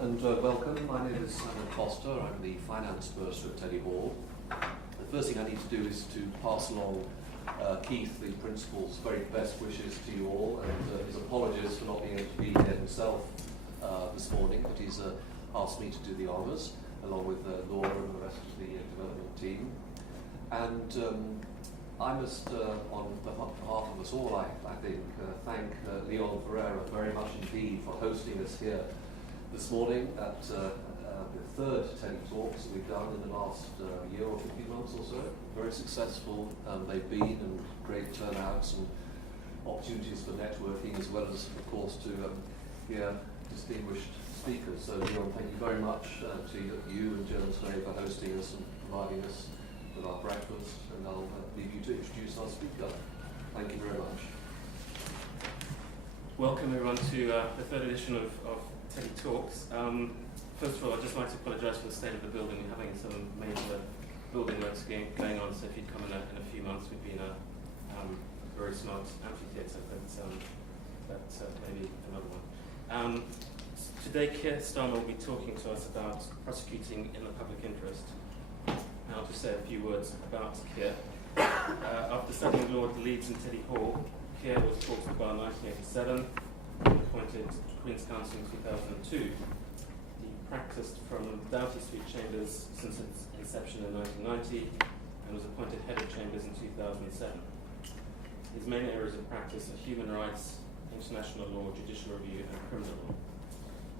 and welcome. My name is Simon Foster. I'm the Finance Bursar at Teddy Hall. The first thing I need to do is to pass along Keith, the Principal's very best wishes to you all, and his apologies for not being able to be here himself this morning, but he's asked me to do the honours, along with Laura and the rest of the development team. And I must, on behalf of us all, I think, thank Leon Ferreira very much indeed for hosting us here this morning at the third Teddy Talks that we've done in the last year or 15 months or so. Very successful they've been, and great turnouts and opportunities for networking, as well as, of course, to hear distinguished speakers. So, Leon, thank you very much to you and Joan Slay for hosting us and providing us with our breakfast, and I'll leave you to introduce our speaker. Thank you very much. Welcome everyone to the third edition of Teddy Talks. First of all, I'd just like to apologise for the state of the building. We're having some major building works going on, so if you'd come in a few months, we'd be in a very smart amphitheatre, but maybe another one. Today, Keir Starmer will be talking to us about prosecuting in the public interest. And I'll just say a few words about Keir. After studying law at Leeds and Teddy Hall, Keir was brought to the bar in 1987 and appointed Queen's Counsel in 2002. He practised from Doughty Street Chambers since its inception in 1990 and was appointed Head of Chambers in 2007. His main areas of practice are human rights, international law, judicial review and criminal law.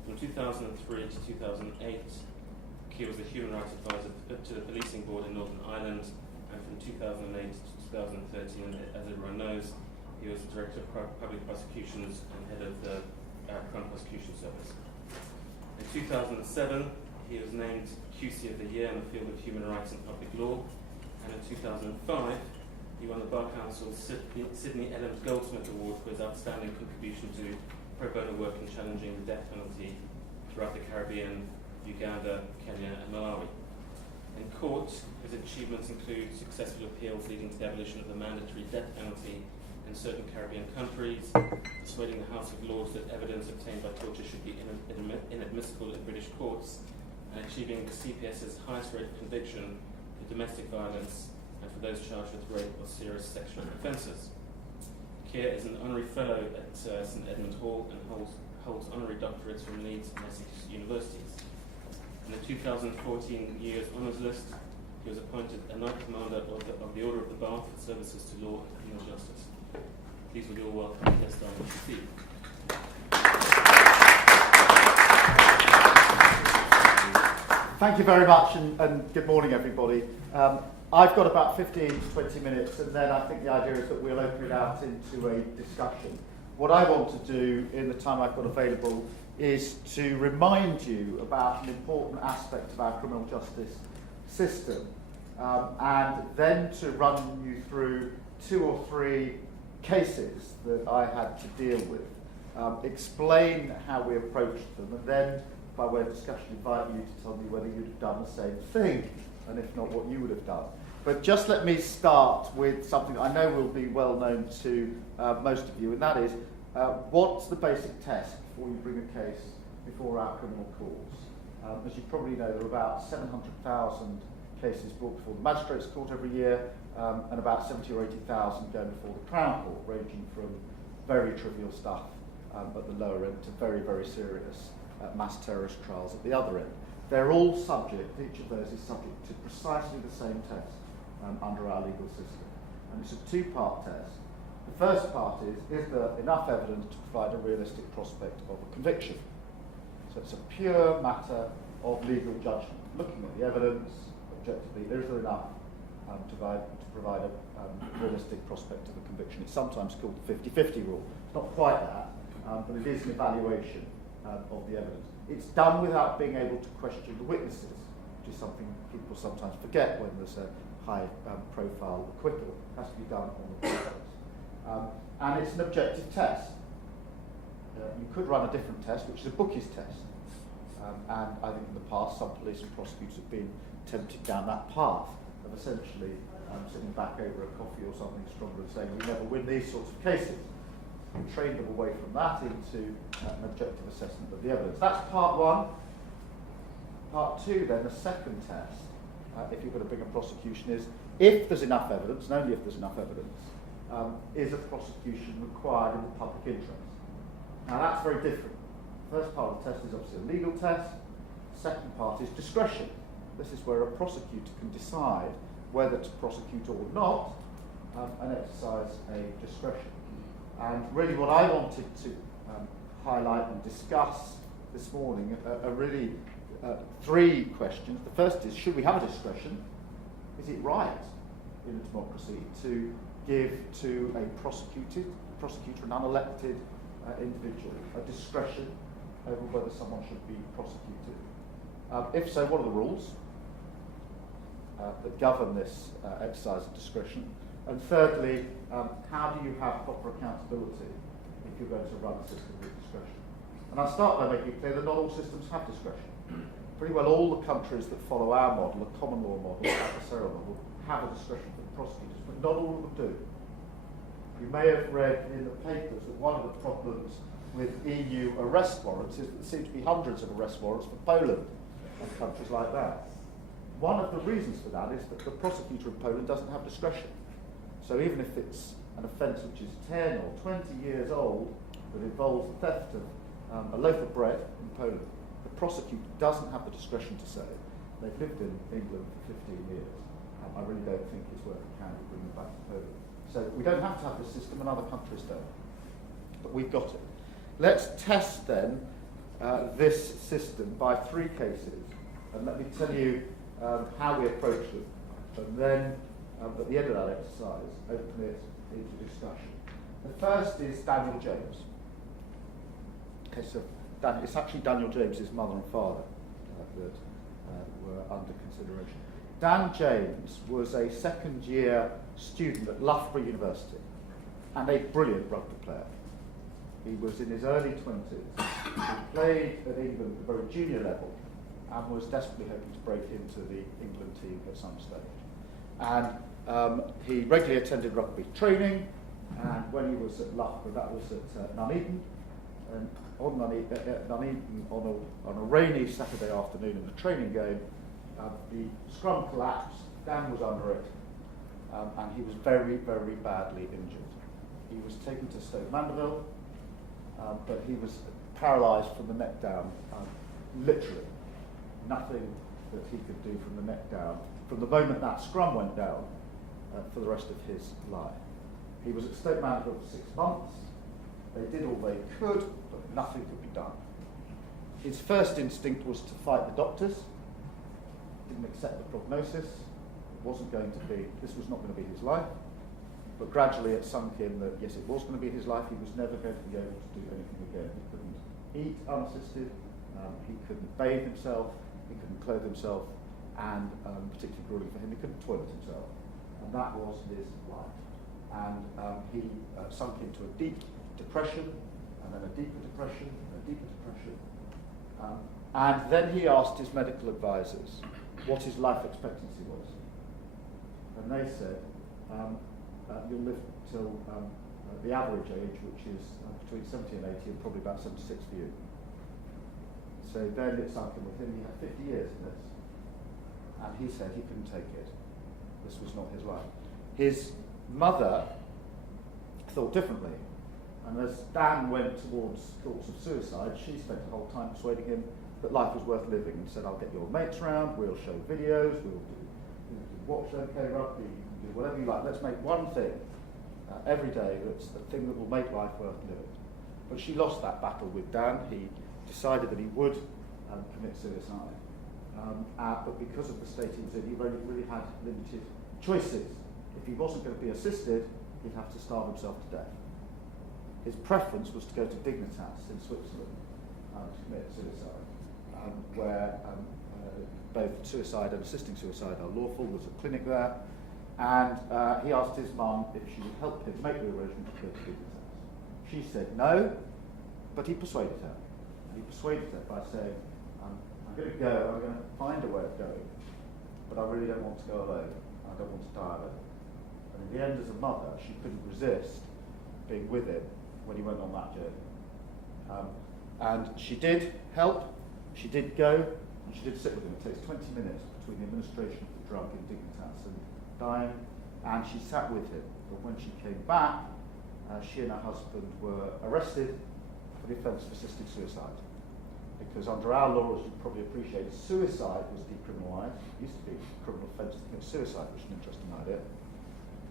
From 2003 to 2008, Keir was the Human Rights Advisor to the Policing Board in Northern Ireland, and from 2008 to 2013, as everyone knows, he was the Director of Public Prosecutions and Head of the Crown Prosecution Service. In 2007, he was named QC of the Year in the field of human rights and public law, and in 2005, he won the Bar Council's Sydney Elland Goldsmith Award for his outstanding contribution to pro bono work in challenging the death penalty throughout the Caribbean, Uganda, Kenya and Malawi. In court, his achievements include successful appeals leading to the abolition of the mandatory death penalty in certain Caribbean countries, persuading the House of Lords that evidence obtained by torture should be inadmissible in British courts, and achieving the CPS's highest rate of conviction for domestic violence and for those charged with rape or serious sexual offences. Keir is an honorary fellow at St Edmund Hall and holds honorary doctorates from Leeds and Essex universities. In the 2014 year's honours list, he was appointed a Knight Commander of the Order of the Bath for services to law and criminal justice. Please will you all welcome Keir Starmer to speak. Thank you very much, and good morning, everybody. I've got about 15 to 20 minutes, and then I think the idea is that we'll open it out into a discussion. What I want to do in the time I've got available is to remind you about an important aspect of our criminal justice system, and then to run you through 2 or 3 cases that I had to deal with, explain how we approached them, and then, by way of discussion, invite you to tell me whether you'd have done the same thing, and if not, what you would have done. But just let me start with something that I know will be well known to most of you, and that is, what's the basic test before you bring a case before our criminal courts? As you probably know, there are about 700,000 cases brought before the Magistrates' Court every year, and about 70 or 80,000 go before the Crown Court, ranging from very trivial stuff at the lower end to very, very serious mass terrorist trials at the other end. They're all subject, each of those is subject to precisely the same test under our legal system. And it's a 2-part test. The first part is there enough evidence to provide a realistic prospect of a conviction? So it's a pure matter of legal judgment, looking at the evidence objectively, is there enough to provide a realistic prospect of a conviction? It's sometimes called the 50-50 rule. It's not quite that, but it is an evaluation of the evidence. It's done without being able to question the witnesses, which is something people sometimes forget when there's a high-profile acquittal. It has to be done on the process. And it's an objective test. You could run a different test, which is a bookies test. And I think in the past, some police and prosecutors have been tempted down that path of essentially sitting back over a coffee or something stronger and saying, we never win these sorts of cases. We trained them away from that into an objective assessment of the evidence. That's part 1. Part 2 then, the second test, if you're going to bring a prosecution, is if there's enough evidence, and only if there's enough evidence, is a prosecution required in the public interest? Now that's very different. The first part of the test is obviously a legal test. The second part is discretion. This is where a prosecutor can decide whether to prosecute or not, and exercise a discretion. And really what I wanted to highlight and discuss this morning are really 3 questions. The first is, should we have a discretion? Is it right in a democracy to give to a prosecutor, an unelected individual, a discretion over whether someone should be prosecuted? If so, what are the rules that govern this exercise of discretion? And thirdly, how do you have proper accountability if you're going to run a system with discretion? And I'll start by making it clear that not all systems have discretion. Pretty well all the countries that follow our model, a common law model, adversarial model, have a discretion for the prosecutors, but not all of them do. You may have read in the papers that one of the problems with EU arrest warrants is that there seem to be hundreds of arrest warrants for Poland and countries like that. One of the reasons for that is that the prosecutor in Poland doesn't have discretion. So even if it's an offence which is 10 or 20 years old that involves the theft of a loaf of bread in Poland, the prosecutor doesn't have the discretion to say they've lived in England for 15 years. I really don't think it's worth a candle bringing them back to Poland. So we don't have to have this system, and other countries don't. But we've got it. Let's test then this system by 3 cases, and let me tell you how we approach them, and then at the end of that exercise, open it into discussion. The first is Daniel James. Okay, so it's actually Daniel James's mother and father that were under consideration. Dan James was a second-year student at Loughborough University and a brilliant rugby player. He was in his early 20s. He played at England at the very junior level and was desperately hoping to break into the England team at some stage. And he regularly attended rugby training, and when he was at Loughborough, that was at Nuneaton. And on Nuneaton, on a rainy Saturday afternoon in the training game, the scrum collapsed, Dan was under it, and he was very, very badly injured. He was taken to Stoke Mandeville, but he was paralysed from the neck down, literally. Nothing that he could do from the neck down, from the moment that scrum went down, for the rest of his life. He was at Stoke Mandeville for 6 months. They did all they could, but nothing could be done. His first instinct was to fight the doctors. Didn't accept the prognosis. It wasn't going to be, this was not going to be his life. But gradually it sunk in that, yes, it was going to be his life. He was never going to be able to do anything again. He couldn't eat unassisted. He couldn't bathe himself. He couldn't clothe himself. And particularly grueling for him, he couldn't toilet himself. And that was his life. And he sunk into a deep depression, and then a deeper depression, and a deeper depression. And then he asked his medical advisors what his life expectancy was. And they said, you'll live till the average age, which is between 70 and 80, and probably about 76 for you. So then it sunk in with him. He had 50 years in this. And he said he couldn't take it. This was not his life. His mother thought differently. And as Dan went towards thoughts of suicide, she spent the whole time persuading him that life was worth living, and said, I'll get your mates round, we'll show videos, we'll do watch OK rugby, do whatever you like. Let's make one thing every day that's the thing that will make life worth living. But she lost that battle with Dan. He decided that he would commit suicide. But because of the state he was in, he really had limited choices. If he wasn't going to be assisted, he'd have to starve himself to death. His preference was to go to Dignitas in Switzerland to commit suicide, where both suicide and assisting suicide are lawful. There's a clinic there. And he asked his mum if she would help him make the arrangement to go to Dignitas. She said no, but he persuaded her. And he persuaded her by saying, I'm going to go, I'm going to find a way of going, but I really don't want to go alone. I don't want to die alone. And in the end, as a mother, she couldn't resist being with him when he went on that journey. And she did help, she did go, And she did sit with him. It takes 20 minutes between the administration of the drug in Dignitas and dying, and she sat with him. But when she came back, she and her husband were arrested for the offence of assisted suicide. Because under our law, as you probably appreciate, suicide was decriminalised. It used to be a criminal offence to commit suicide, which is an interesting idea.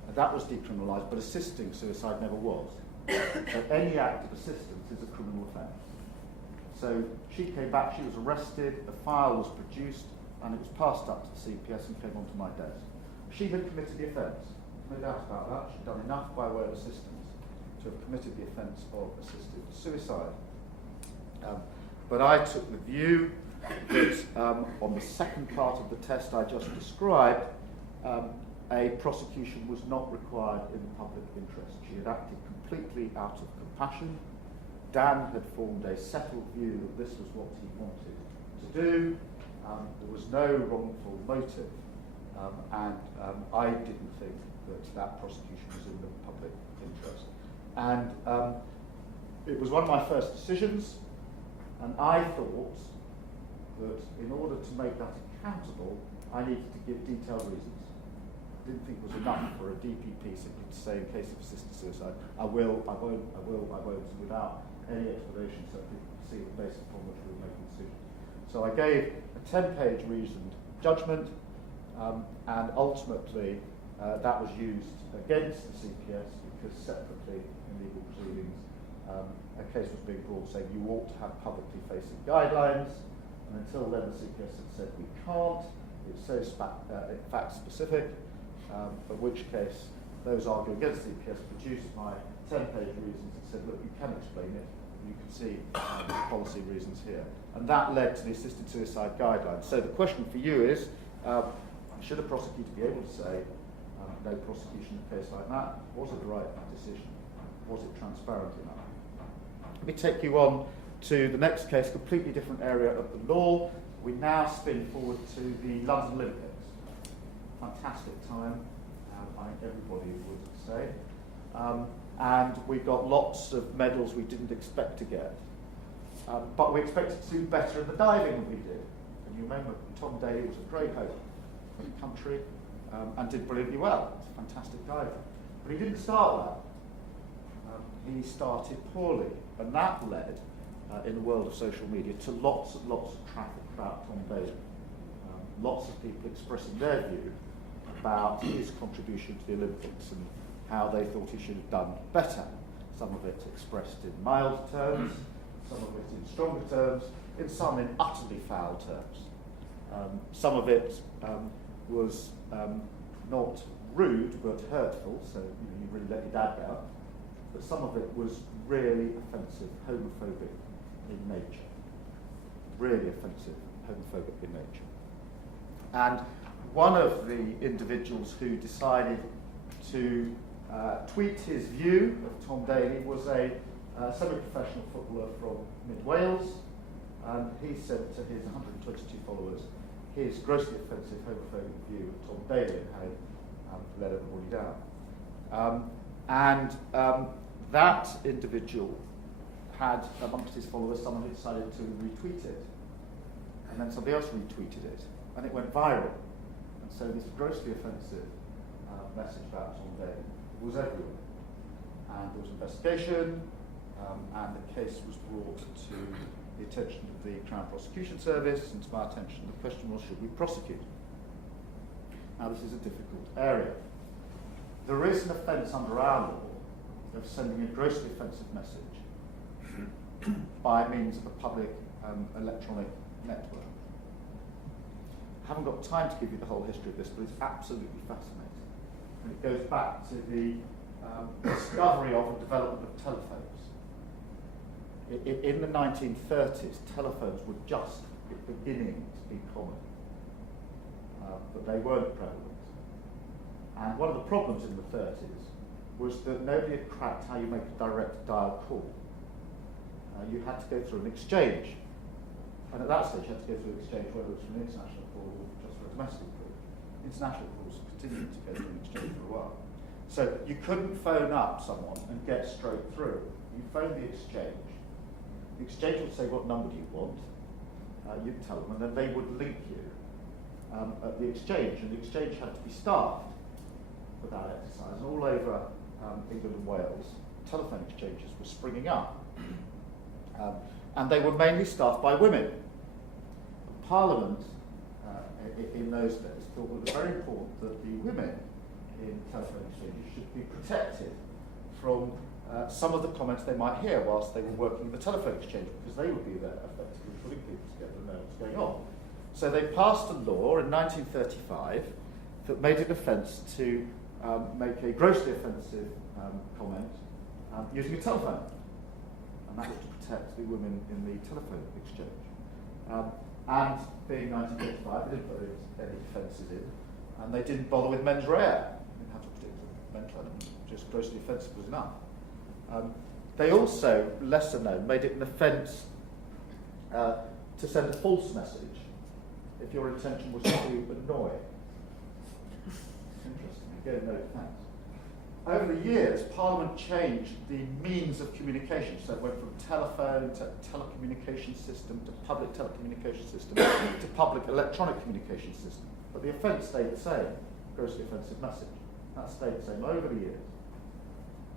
And that was decriminalised, but assisting suicide never was. So any act of assistance is a criminal offence. So she came back, she was arrested, a file was produced, and it was passed up to the CPS and came onto my desk. She had committed the offence, no doubt about that. She'd done enough by way of assistance to have committed the offence of assisted suicide. But I took the view that on the second part of the test I just described, a prosecution was not required in the public interest. She had acted completely out of compassion. Dan had formed a settled view that this was what he wanted to do. There was no wrongful motive, and I didn't think that prosecution was in the public interest. And it was one of my first decisions, and I thought that in order to make that accountable, I needed to give detailed reasons. I didn't think it was enough for a DPP simply to say, in case of assisted suicide, I will, I won't, I will, I won't, without any explanation so people could see the basis upon which we were making decisions. So I gave a 10-page reasoned judgment, and ultimately that was used against the CPS because separately in legal proceedings a case was being brought saying you ought to have publicly facing guidelines, and until then the CPS had said we can't, it's so fact specific, at which case those arguing against the CPS produced my 10-page reasons and said, look, you can explain it, you can see the policy reasons here. And that led to the assisted suicide guidelines. So the question for you is, should a prosecutor be able to say, no prosecution in a case like that? Was it the right decision? Was it transparent enough? Let me take you on to the next case, completely different area of the law. We now spin forward to the London Olympics. Fantastic time, I think everybody would say. And we got lots of medals we didn't expect to get. But we expected to do better in the diving than we did. And you remember Tom Daley was a great hope for the country and did brilliantly well. He's a fantastic diver. But he didn't start well. He started poorly. And that led, in the world of social media, to lots and lots of traffic about Tom Daley. Lots of people expressing their view about his contribution to the Olympics and how they thought he should have done better. Some of it expressed in mild terms, some of it in stronger terms, in some in utterly foul terms. Some of it was not rude but hurtful, so you really let your dad down. But some of it was really offensive, homophobic in nature. Really offensive, homophobic in nature. And one of the individuals who decided to tweet his view of Tom Daley was a semi-professional footballer from mid-Wales, and he said to his 122 followers his grossly offensive homophobic view of Tom Daley and how he let everybody down. That individual had amongst his followers someone who decided to retweet it, and then somebody else retweeted it, and it went viral. And so this grossly offensive message about Tom Daley was everywhere. And there was investigation, and the case was brought to the attention of the Crown Prosecution Service, and to my attention the question was, should we prosecute? Now this is a difficult area. There is an offence under our law of sending a grossly offensive message by means of a public electronic network. I haven't got time to give you the whole history of this, but it's absolutely fascinating. And it goes back to the discovery of and development of telephones. In the 1930s, telephones were just beginning to be common, but they weren't prevalent. And one of the problems in the 30s was that nobody had cracked how you make a direct dial call. You had to go through an exchange. And at that stage, you had to go through an exchange, whether it was from an international call or just for a domestic call. International calls continued to go through an exchange for a while. So you couldn't phone up someone and get straight through. You phoned the exchange. The exchange would say, what number do you want? you'd tell them, and then they would link you at the exchange, and the exchange had to be staffed for that exercise. And all over England and Wales, telephone exchanges were springing up, and they were mainly staffed by women. Parliament in those days thought it was very important that the women in telephone exchanges should be protected from some of the comments they might hear whilst they were working in the telephone exchange, because they would be there effectively putting people together and know what's going on. So they passed a law in 1935 that made it offence to make a grossly offensive comment using a telephone, and that was to protect the women in the telephone exchange. And being 1935, they didn't put any offences in, and they didn't bother with mens rea. They didn't have to predict the mental element, just grossly offensive was enough. They also, lesser known, made it an offence to send a false message if your intention was to annoy. Interesting. Again, no thanks. Over the years, Parliament changed the means of communication. So it went from telephone to telecommunication system to public telecommunication system to public electronic communication system. But the offence stayed the same, grossly offensive message. That stayed the same over the years.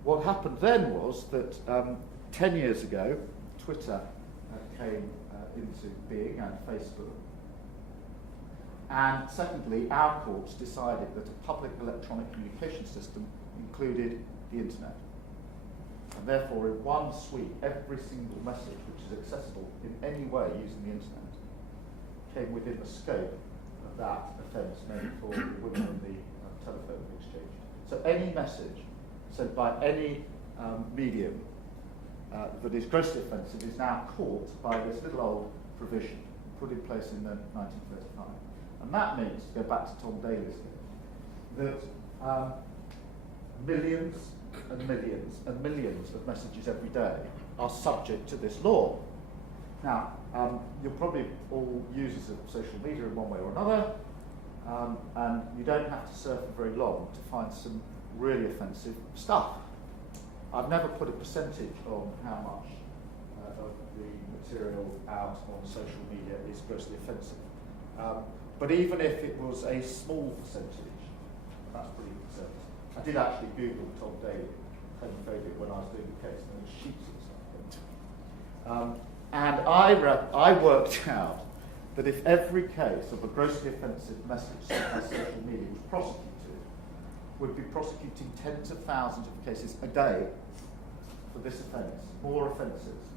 What happened then was that 10 years ago, Twitter came into being, and Facebook. And secondly, our courts decided that a public electronic communication system included the internet. And therefore, in one sweep, every single message which is accessible in any way using the internet came within the scope of that offence made for the women in the telephone exchange. So any message sent by any medium that is grossly offensive is now caught by this little old provision put in place in 1935. And that means, to go back to Tom Daley's case, that millions and millions and millions of messages every day are subject to this law. Now, you're probably all users of social media in one way or another, and you don't have to surf for very long to find some really offensive stuff. I've never put a percentage on how much of the material out on social media is grossly offensive. But even if it was a small percentage, that's pretty good percentage. I did actually Google Tom Daley homophobia when I was doing the case, and there were sheets of stuff. And I worked out that if every case of a grossly offensive message sent by social media was prosecuted, would be prosecuting tens of thousands of cases a day for this offence, more offences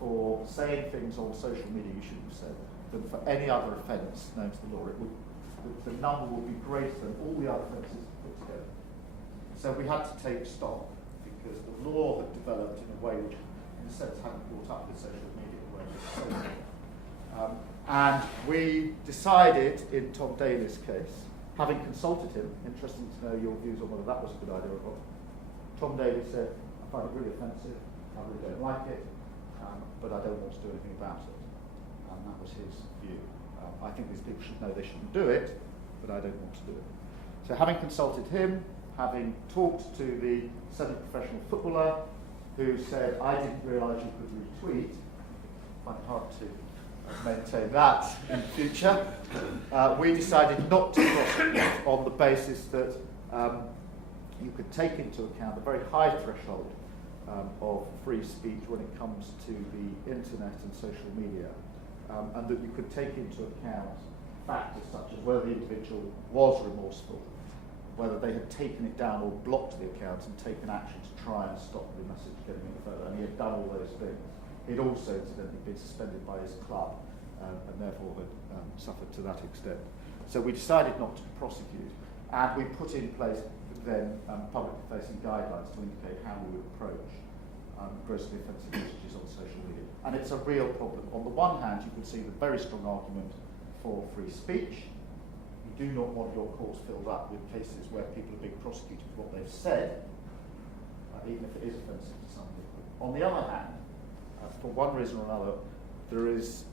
for saying things on social media you shouldn't have said than for any other offence known to the law. The number would be greater than all the other offences put together. So we had to take stock because the law had developed in a way which, in a sense, hadn't caught up with social media. And we decided in Tom Daley's case, having consulted him, interesting to know your views on whether that was a good idea or not, Tom Daley said, I find it really offensive, I really don't like it, but I don't want to do anything about it. And that was his view. I think these people should know they shouldn't do it, but I don't want to do it. So having consulted him, having talked to the semi-professional footballer who said, I didn't realise you could retweet, I find it hard to maintain that in the future, we decided not to prosecute on the basis that you could take into account the very high threshold of free speech when it comes to the internet and social media, and that you could take into account factors such as whether the individual was remorseful, whether they had taken it down or blocked the account and taken action to try and stop the message getting any further, and he had done all those things. He'd also incidentally been suspended by his club and therefore had suffered to that extent. So we decided not to prosecute, and we put in place then public-facing guidelines to indicate how we would approach grossly offensive messages on social media. And it's a real problem. On the one hand, you can see the very strong argument for free speech. You do not want your courts filled up with cases where people are being prosecuted for what they've said, even if it is offensive to some people. On the other hand, for one reason or another, there is,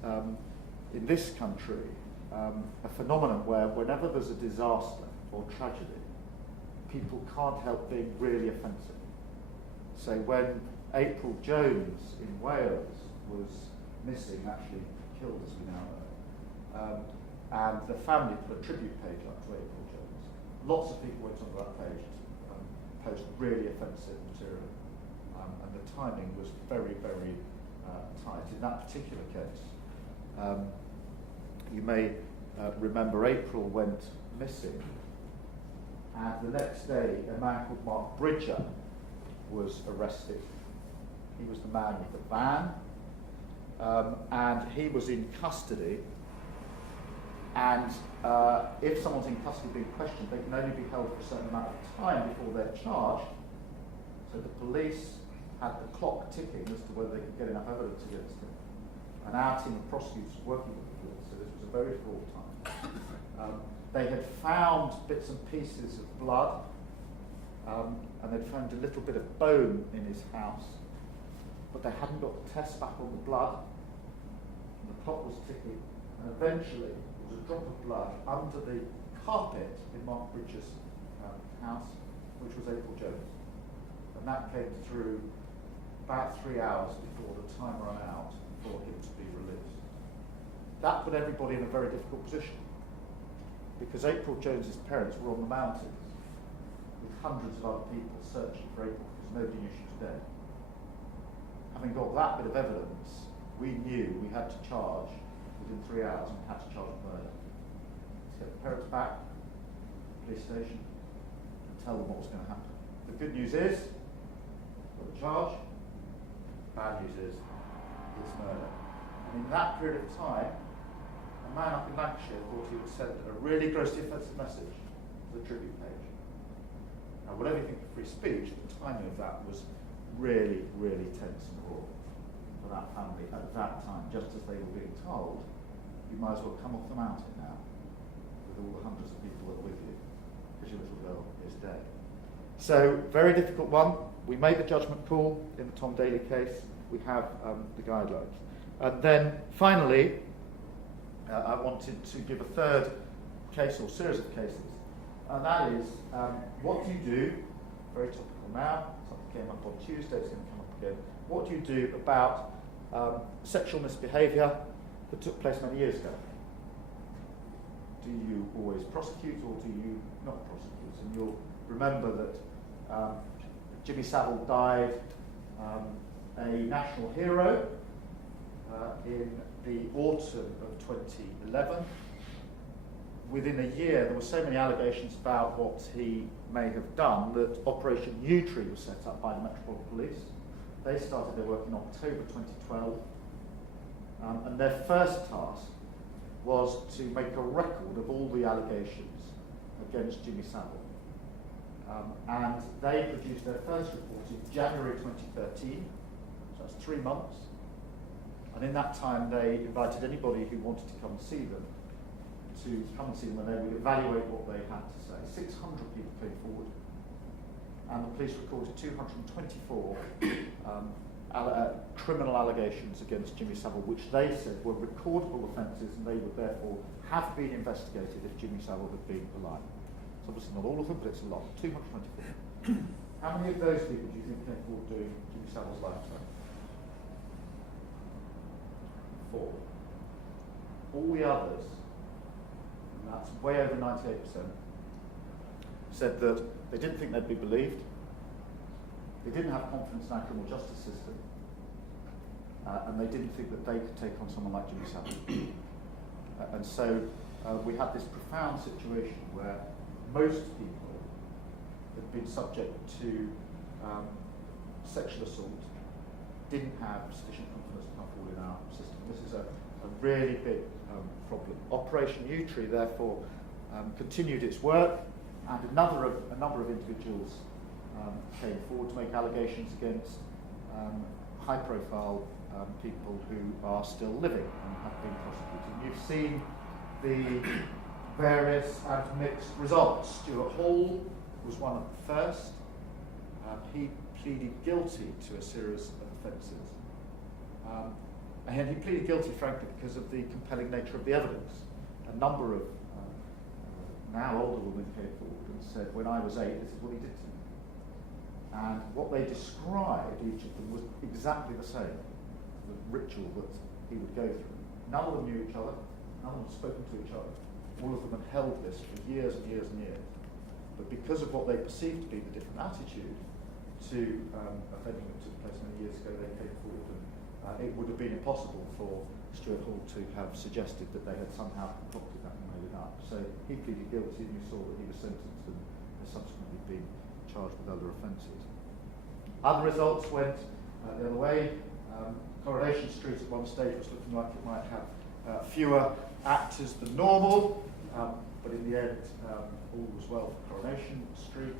in this country, a phenomenon where whenever there's a disaster or tragedy, people can't help being really offensive. So when April Jones in Wales was missing, actually killed, as we now know. And the family put a tribute page up to April Jones. Lots of people went onto that page to post really offensive material. And the timing was very, very tight. In that particular case, you may remember April went missing, and the next day a man called Mark Bridger was arrested. He was the man with the van, and he was in custody. And if someone's in custody being questioned, they can only be held for a certain amount of time before they're charged. So the police had the clock ticking as to whether they could get enough evidence against him. And our team of prosecutors working with the police, so this was a very fraught time. They had found bits and pieces of blood, and they'd found a little bit of bone in his house, but they hadn't got the test back on the blood, and the clock was ticking, and eventually there was a drop of blood under the carpet in Mark Bridger's house, which was April Jones. And that came through about 3 hours before the time ran out for him to be released. That put everybody in a very difficult position, because April Jones's parents were on the mountains with hundreds of other people searching for April because nobody knew she was dead. Having got that bit of evidence, we knew we had to charge within 3 hours, and we had to charge with murder. To get the parents back to the police station and tell them what was going to happen. The good news is, got the charge. Bad news is, it's murder. And in that period of time, a man up in Lancashire thought he would send a really grossly offensive message to the tribute page. Now, whatever you think of free speech, the timing of that was really, really tense and raw for that family at that time, just as they were being told, you might as well come off the mountain now with all the hundreds of people that are with you, because your little girl is dead. So, very difficult one. We made the judgment call in the Tom Daley case. We have the guidelines. And then, finally, I wanted to give a third case or series of cases. And that is, what do you do, very topical now, something came up on Tuesday, it's going to come up again. What do you do about sexual misbehaviour that took place many years ago? Do you always prosecute, or do you not prosecute? And you'll remember that Jimmy Savile died a national hero in the autumn of 2011. Within a year, there were so many allegations about what he may have done that Operation Yewtree was set up by the Metropolitan Police. They started their work in October 2012, and their first task was to make a record of all the allegations against Jimmy Savile. And they produced their first report in January 2013, so that's 3 months. And in that time, they invited anybody who wanted to come and see them to come and see them, and they would evaluate what they had to say. 600 people came forward, and the police recorded 224 criminal allegations against Jimmy Savile, which they said were recordable offences, and they would therefore have been investigated if Jimmy Savile had been alive. It's obviously not all of them, but it's a lot. 224. How many of those people do you think came forward during Jimmy Savile's lifetime? 4. All the others, and that's way over 98%, said that they didn't think they'd be believed, they didn't have confidence in our criminal justice system, and they didn't think that they could take on someone like Jimmy Savile. And so we had this profound situation where most people had been subject to sexual assault, didn't have sufficient confidence to come forward in our system. This is a really big problem. Operation Yewtree, therefore, continued its work, and a number of individuals came forward to make allegations against high-profile people who are still living and have been prosecuted. You've seen the various and mixed results. Stuart Hall was one of the first. He pleaded guilty to a series of offences. And he pleaded guilty, frankly, because of the compelling nature of the evidence. A number of now older women came forward and said, when I was 8, this is what he did to me. And what they described, each of them, was exactly the same. The ritual that he would go through. None of them knew each other, none of them had spoken to each other. All of them had held this for years and years and years. But because of what they perceived to be the different attitude to offending that took place many years ago, they came forward, and it would have been impossible for Stuart Hall to have suggested that they had somehow concocted that and made it up. So he pleaded guilty, and you saw that he was sentenced and has subsequently been charged with other offences. Other results went the other way. Coronation Street at one stage was looking like it might have fewer actors than normal, but in the end all was well for Coronation Street.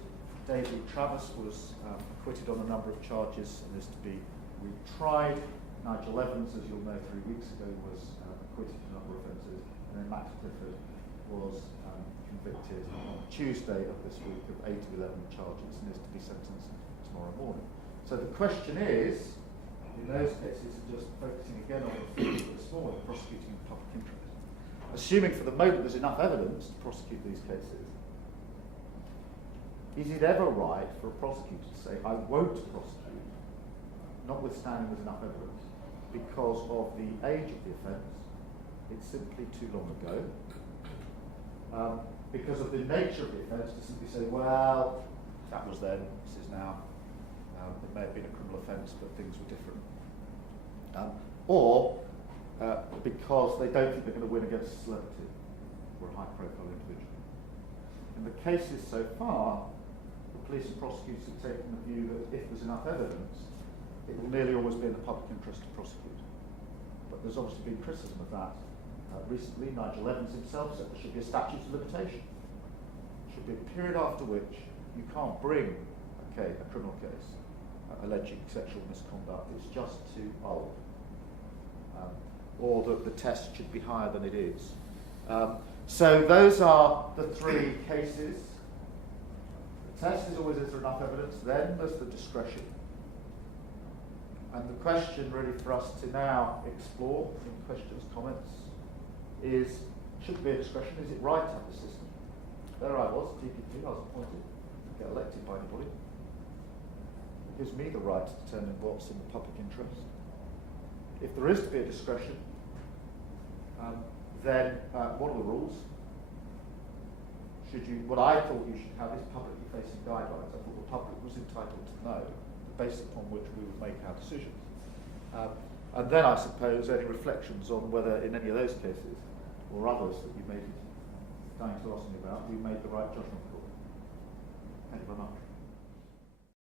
Daley Travis was acquitted on a number of charges and is to be retried. Nigel Evans, as you'll know, 3 weeks ago was acquitted of a number of offences, and then Max Clifford was convicted on Tuesday of this week of 8 of 11 charges and is to be sentenced tomorrow morning. So the question is, in those cases, and just focusing again on the theme of this morning, prosecuting in the public interest. Assuming for the moment there's enough evidence to prosecute these cases, is it ever right for a prosecutor to say, I won't prosecute, notwithstanding there's enough evidence, because of the age of the offence, it's simply too long ago, because of the nature of the offence, to simply say, well, that was then, this is now, it may have been a criminal offence, but things were different. Or because they don't think they're going to win against a celebrity or a high-profile individual. In the cases so far, the police and prosecutors have taken the view that if there's enough evidence, it will nearly always be in the public interest to prosecute. But there's obviously been criticism of that. Recently, Nigel Evans himself said there should be a statute of limitation. There should be a period after which you can't bring a criminal case alleging sexual misconduct. It's just too old. Or that the test should be higher than it is. So those are the three cases. The test is always, is there enough evidence? Then there's the discretion. And the question really for us to now explore, in questions, comments, is, should there be a discretion? Is it right to have the system? There I was, TPP, I was appointed, didn't get elected by anybody. It gives me the right to determine what's in the public interest. If there is to be a discretion, then what are the rules? What I thought you should have is publicly facing guidelines. I thought the public was entitled to know the basis upon which we would make our decisions. And then I suppose any reflections on whether in any of those cases or others that you may be dying to ask me about, we made the right judgment call. Thank you very much.